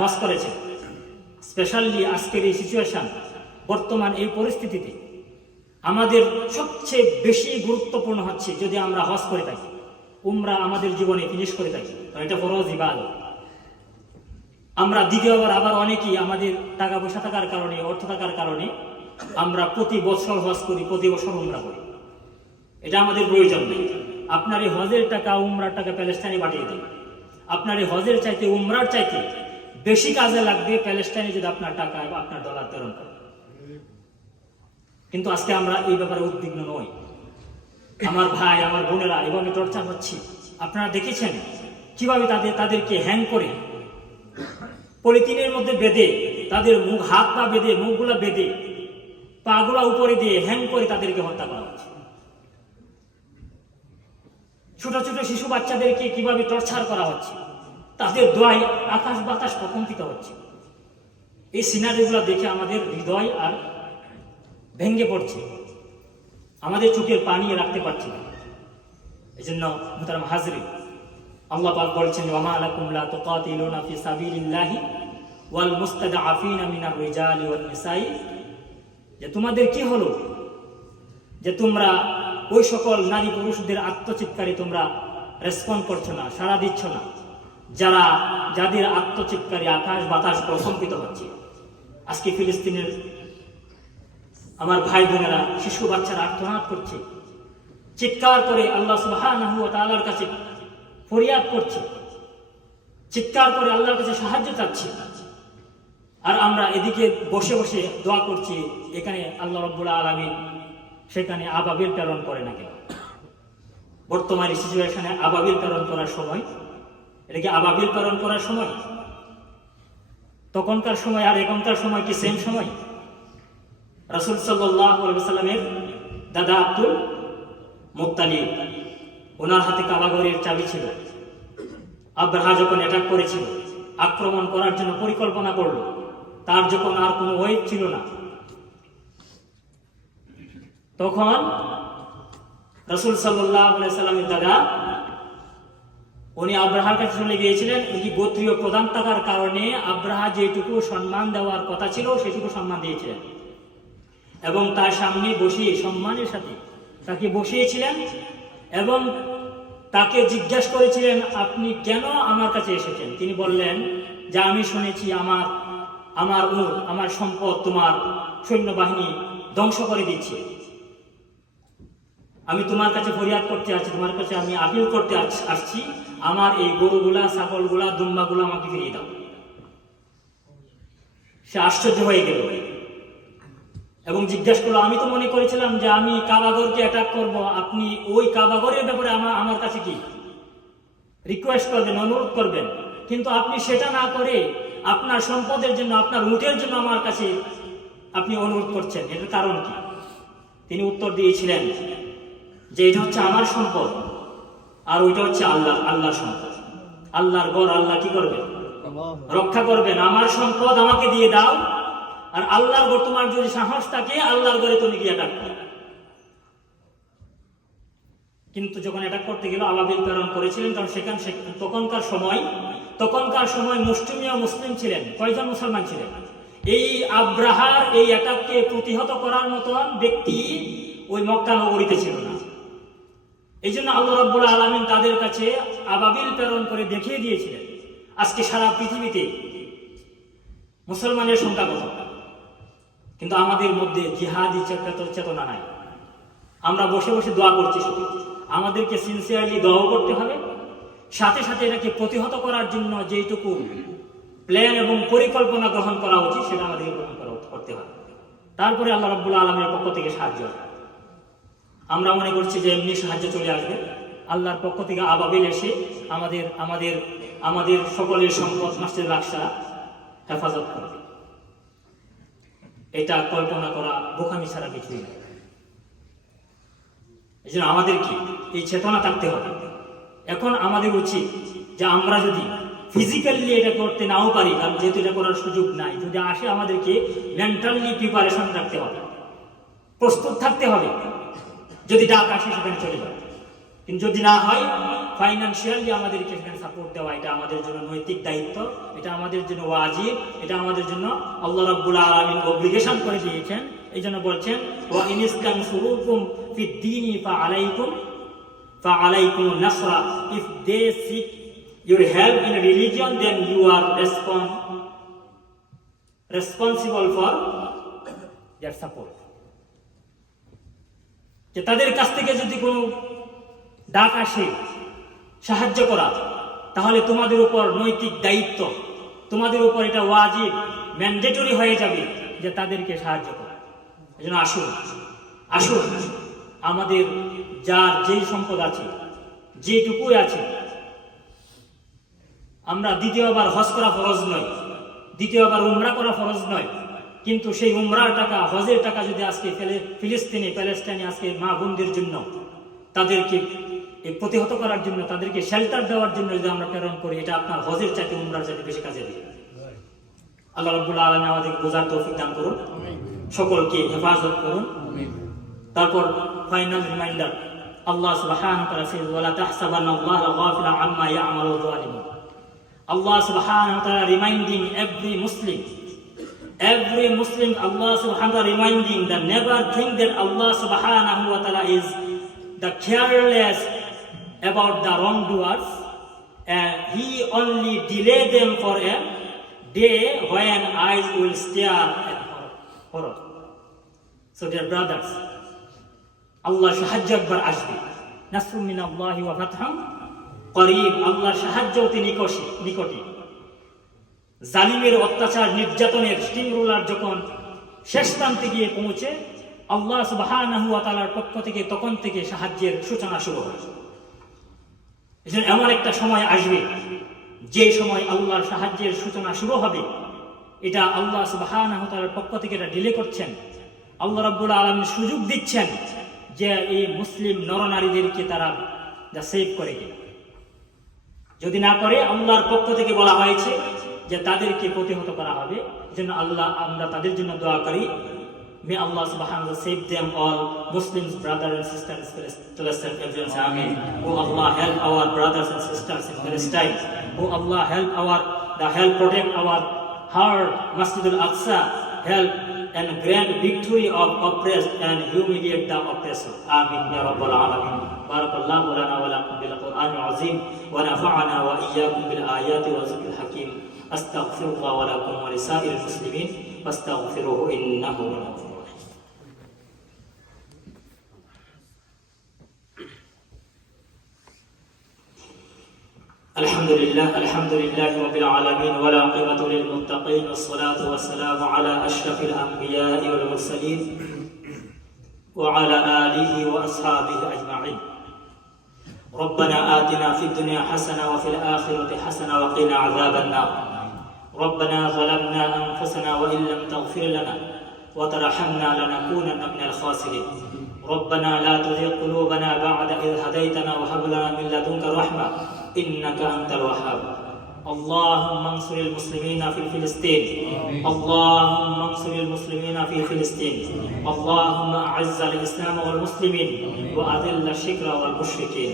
হজ করেছে, স্পেশালি আজকের এই সিচুয়েশন, বর্তমান এই পরিস্থিতিতে আমাদের সবচেয়ে বেশি গুরুত্বপূর্ণ হচ্ছে যদি আমরা হজ করে থাকি, উমরা আমাদের জীবনে ফিনিশ করে থাকি, এটা ফরজ ইবাদত। আমরা দ্বিতীয়বার আবার অনেকেই আমাদের টাকা পয়সা থাকার কারণে, অর্থ থাকার কারণে আমরা প্রতি বছর হজ করি, প্রতি বছর উমরা করি। এটা আমাদের প্রয়োজন নেই। আপনার এই হজের টাকা, উমরার টাকা প্যালেস্টাইনে পাঠিয়ে দিন। আপনার এই হজের চাইতে, উমরার চাইতে বেশি কাজে লাগবে প্যালেস্টাইনে যদি আপনার টাকা এবং আপনার ডলার প্রেরণ করে। কিন্তু আজকে আমরা এই ব্যাপারে উদ্বিগ্ন নই। আমার ভাই, আমার বোনেরা এভাবে টর্চার হচ্ছে। আপনারা দেখেছেন কিভাবে তাদেরকে হ্যাং করে পলিথিনের মধ্যে বেঁধে, তাদের মুখ, হাত পা বেঁধে, মুখগুলা বেঁধে, পাগুলা উপরে দিয়ে হ্যাং করে তাদেরকে হত্যা করা হচ্ছে। ছোট ছোট শিশু বাচ্চাদেরকে কিভাবে টর্চার করা হচ্ছে, তাদের দোয়ায় আকাশ বাতাস প্রকম্পিত হচ্ছে। এই সিনারিগুলো দেখে আমাদের হৃদয় আর ভেঙে পড়ছে, আমাদের চোখের পানি রাখতে পারছি না। এই জন্য মুহতারাম হাজরিন, আল্লাহ পাক বলছেন, ওয়া মা লাকুম লা তুকাতিলুনা ফি সাবিলিল্লাহি ওয়াল মুস্তাদআফিনা মিনার রিজালি ওয়ান নিসাই, যে তোমাদের কি হলো যে তোমরা ওই সকল নারী পুরুষদের আত্মচিৎকারে তোমরা রেসপন্ড করছো না, সাড়া দিচ্ছ না, যাদের আত্মচিৎকারে আকাশ বাতাস প্রকম্পিত হচ্ছে। আজকে ফিলিস্তিনের আমার ভাই বোনেরা, শিশু বাচ্চারা আর্তনাদ করছে, চিৎকার করে আল্লাহ সুবহানাহু ওয়া তাআলার কাছে ফরিয়াদ করছে, চিৎকার করে আল্লাহর কাছে সাহায্য চাচ্ছে। আর আমরা এদিকে বসে বসে দোয়া করছি, এখানে আল্লাহ রাব্বুল আলামিন সেখানে আবাবিল প্রেরণ করে না কেন? বর্তমান সিচুয়েশনে আবাবিল প্রেরণ করার সময়, এটা কি আবাবিল প্রেরণ করার সময়? তখনকার সময় আর এখনকার সময় কি সেম সময়? রাসূল সাল্লাল্লাহু আলাইহি ওয়াসাল্লামের দাদা আব্দুল মুত্তালিব, ওনার হাতে কাবাগরের চাবি ছিল। আব্রাহা যখন অ্যাটাক করেছিল, আক্রমণ করার জন্য পরিকল্পনা করলো, তার যখন আর কোনো ওয়েট ছিল না, তখন রাসূল সাল্লাল্লাহু আলাইহি ওয়াসাল্লামের দাদা, উনি আব্রাহার কাছে চলে গিয়েছিলেন। উনি গোত্রীয় প্রধান থাকার কারণে আব্রাহা যেটুকু সম্মান দেওয়ার কথা ছিল সেটুকু সম্মান দিয়েছিলেন, এবং তার সামনে বসিয়ে সম্মানের সাথে তাকে বসিয়েছিলেন এবং তাকে জিজ্ঞাসা করেছিলেন, আপনি কেন আমার কাছে এসেছেন? তিনি বললেন যে আমি শুনেছি আমার উট, আমার সম্পদ তোমার সৈন্যবাহিনী ধ্বংস করে দিচ্ছে। আমি তোমার কাছে ফরিয়াদ করতে আসছি, তোমার কাছে আমি আপিল করতে আসছি, আমার এই গরুগুলা, ছাগলগুলা, দুম্বাগুলা আমাকে ফিরিয়ে দাও। সে আশ্চর্য হয়ে গেল এবং জিজ্ঞাসা করলো, আমি তো মনে করেছিলাম যে আমি কাবাগরকে অ্যাটাক করব, আপনি ওই কাবাগরের ব্যাপারে আমার কাছে কি রিকোয়েস্ট করবেন, অনুরোধ করবেন, কিন্তু আপনি সেটা না করে আপনার সম্পদের জন্য, আপনার উটের জন্য আমার কাছে আপনি অনুরোধ করছেন, এটার কারণ কি? তিনি উত্তর দিয়েছিলেন যে এটা হচ্ছে আমার সম্পদ আর ওইটা হচ্ছে আল্লাহর সম্পদ। আল্লাহর ঘর আল্লাহ কি করবেন? রক্ষা করবেন। আমার সম্পদ আমাকে দিয়ে দাও, আর আল্লাহর ঘর তোমার যদি সাহস থাকে, আল্লাহর ঘরে তুমি গিয়ে অ্যাটাক করো। কিন্তু যখন অ্যাটাক করতে গেল, আবাবিল প্রেরণ করেছিলেন, কারণ তখনকার সময় মুসলিম ছিলেন। কয়জন মুসলমান ছিলেন? এই আব্রাহার এই অ্যাটাককে প্রতিহত করার মতন ব্যক্তি ওই মক্কা নগরীতে ছিল না। এই জন্য আল্লাহ রাব্বুল আলামিন তাদের কাছে আবাবিল প্রেরণ করে দেখিয়ে দিয়েছিলেন আজকে সারা পৃথিবীতে মুসলমানের সংখ্যা কত। কিন্তু আমাদের মধ্যে জিহাদি চেতনা নাই। আমরা বসে বসে দোয়া করছি শুধু। আমাদেরকে সিনসিয়ারলি দোয়া করতে হবে, সাথে সাথে এটাকে প্রতিহত করার জন্য যেটুকু প্ল্যান এবং পরিকল্পনা গ্রহণ করা উচিত সেটা আমাদেরকে গ্রহণ করতে হবে। তারপরে আল্লাহ রাব্বুল আলামিনের পক্ষ থেকে সাহায্য হবে। আমরা মনে করছি যে এমনি সাহায্য চলে আসবে। আল্লাহর পক্ষ থেকে আবাবিল এসে আমাদের সকলের সম্পদ, মসজিদ আকসা হেফাজত করবে। এটা কল্পনা করা বোকামি ছাড়া কিছুই নেই। এই জন্য আমাদের কি এই চেতনা থাকতে হবে। এখন আমাদের উচিত যে আমরা যদি ফিজিক্যালি এটা করতে নাও পারি, কারণ যেহেতু এটা করার সুযোগ নাই, যদি আসে আমাদেরকে মেন্টালি প্রিপারেশন রাখতে হবে, প্রস্তুত থাকতে হবে। যদি ডাক আসে সেখানে চলে যাবে, কিন্তু যদি না হয় ফাইন্যান্সিয়ালি আমাদেরকে এখানে সাপোর্ট দেওয়া, এটা আমাদের জন্য নৈতিক দায়িত্ব, এটা আমাদের জন্য ওয়াজিব, এটা আমাদের জন্য আল্লাহ রাব্বুল আলামিন অব্লিগেশন করে দিয়েছেন। এই জন্য বলছেন ওয়া ইনস্তানসুরুকুম ফিদ-দীনি ফাআলাইকুম নাসরা, if they seek your help in religion, then you are responsible for their support. যে তাদের কাছ থেকে যদি কোনো ডাক আসে সাহায্য করা, তাহলে তোমাদের উপর নৈতিক দায়িত্ব, তোমাদের উপর এটা ওয়াজিব, ম্যান্ডেটরি হয়ে যাবে যে তাদেরকে সাহায্য করা। এই জন্য আসুন আমাদের যার যেই সম্পদ আছে, যেটুকুই আছে, আমরা দ্বিতীয়বার হজ করা ফরজ নয়, দ্বিতীয়বার উমরা করা ফরজ নয়, কিন্তু সেই উমরার টাকা, হজের টাকা যদি আজকে প্যালেস্টাইনে আজকে মা বোনদের জন্য, তাদেরকে প্রতিহত করার জন্য, তাদেরকে শেল্টার দেওয়ার জন্য যদি আমরা প্রেরণ করি, এটা আপনার হজের চাইতে উমরার চাইতে বেশি কাজে দেবে। আল্লাহ রাব্বুল আলামিন আমাদেরকে বোঝার তৌফিক দান করুন, সকলকে হেফাজত করুন। তারপর ফাইনাল রিমাইন্ডার, আল্লাহ সুবহানাহু ওয়া তাআলা says ওয়ালা তাহসাবান্নাল্লাহা গাফিলা আম্মা ইয়া'মালুল যালিমুন। Allah subhanahu wa ta'ala reminding every Muslim, Allah subhanahu wa ta'ala reminding that never think that Allah subhanahu wa ta'ala is the careless about the wrongdoers, and He only delay them for a day when eyes will stare at horror. So dear brothers, Allah সাহায্য একবার আসবে, নাসরুম মিনাল্লাহি ওয়া ফাতহুন করিব, আল্লাহর সাহায্য অতি নিকটে। জালিমের অত্যাচার, নির্যাতনের স্টিম রোলার যখন শেষ প্রান্তে গিয়ে পৌঁছে, আল্লাহ সুবহানাহু ওয়া তাআলার পক্ষ থেকে তখন থেকে সাহায্যের সূচনা শুরু হয়। এমন একটা সময় আসবে যে সময় আল্লাহর সাহায্যের সূচনা শুরু হবে, এটা আল্লাহ সুবহানাহু ওয়া তাআলার পক্ষ থেকে এটা ডিলে করছেন। আল্লাহ রাব্বুল আলামিন সুযোগ দিচ্ছেন যে এই মুসলিম নরনারীদেরকে তারা যা সেভ করে কিনা। যদি না করে, আল্লাহর পক্ষ থেকে বলা হয়েছে যে তাদেরকে প্রতিহত করা হবে। যেন আমরা তাদের জন্য দোয়া করি, may Allah subhanahu wa ta'ala save them all, Muslims, brothers and sisters in Palestine. Amen. Oh Allah, help our brothers and sisters in Palestine. Oh Allah, help protect our heart, Masjid al-Aqsa, help and grant victory of oppressed and humiliate the oppressor. Amin ya rabbal alamin. Barakallahu lana wa lakum bil Qur'anil azim wa nafa'ana wa iyyakum bil ayati wa zikril hakim. Astaghfirullah wa lakum wa lisa'iril muslimin fastaghfiruhu innahu huwal ghafurur rahim. Alhamdulillah rabbil alamin wa la aqibatu lil muttaqin wassalatu wassalamu ala ashrafil anbiya'i wal mursalin wa ala alihi wa ashabihi ajma'in. ربنا آتنا في الدنيا حسنة وفي الآخرة حسنة وقنا عذاب النار. ربنا ظلمنا أنفسنا وإن لم تغفر لنا وترحمنا لنكونن من الخاسرين. ربنا لا تزغ قلوبنا بعد إذ هديتنا وهب لنا من لدنك رحمة إنك أنت الوهاب. اللهم انصر المسلمين في فلسطين. اللهم انصر المسلمين في فلسطين. اللهم أعز الإسلام والمسلمين وأذل الشرك والمشركين.